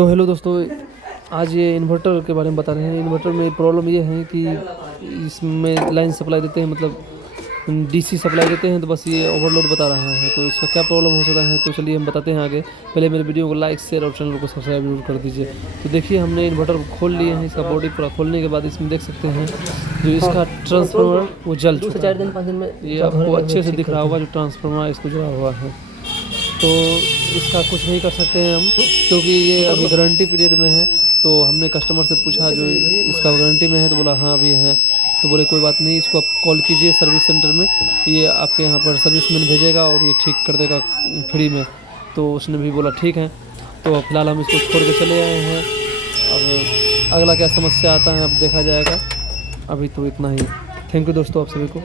तो हेलो दोस्तों, आज ये इन्वर्टर के बारे में बता रहे हैं। इन्वर्टर में प्रॉब्लम ये है कि इसमें लाइन सप्लाई देते हैं, मतलब डीसी सप्लाई देते हैं, तो बस ये ओवरलोड बता रहा है। तो इसका क्या प्रॉब्लम हो सकता है, तो चलिए हम बताते हैं आगे। पहले मेरे वीडियो को लाइक शेयर और चैनल को सब्सक्राइब जरूर कर दीजिए। तो देखिए, हमने इन्वर्टर को खोल लिए हैं। इसका बॉडी पूरा खोलने के बाद इसमें देख सकते हैं जो इसका ट्रांसफार्मर वो जल चुका है। ये आपको अच्छे से दिख रहा होगा, जो ट्रांसफार्मर इसको जुड़ा हुआ है। तो इसका कुछ नहीं कर सकते हैं हम, क्योंकि ये अभी गारंटी पीरियड में है। तो हमने कस्टमर से पूछा जो इसका गारंटी में है, तो बोला हाँ अभी है। तो बोले कोई बात नहीं, इसको आप कॉल कीजिए सर्विस सेंटर में, ये आपके यहाँ पर सर्विसमैन भेजेगा और ये ठीक कर देगा फ्री में। तो उसने भी बोला ठीक है। तो फिलहाल हम इसको छोड़ के चले आए हैं। अब अगला क्या समस्या आता है अब देखा जाएगा। अभी तो इतना ही। थैंक यू दोस्तों आप सभी को।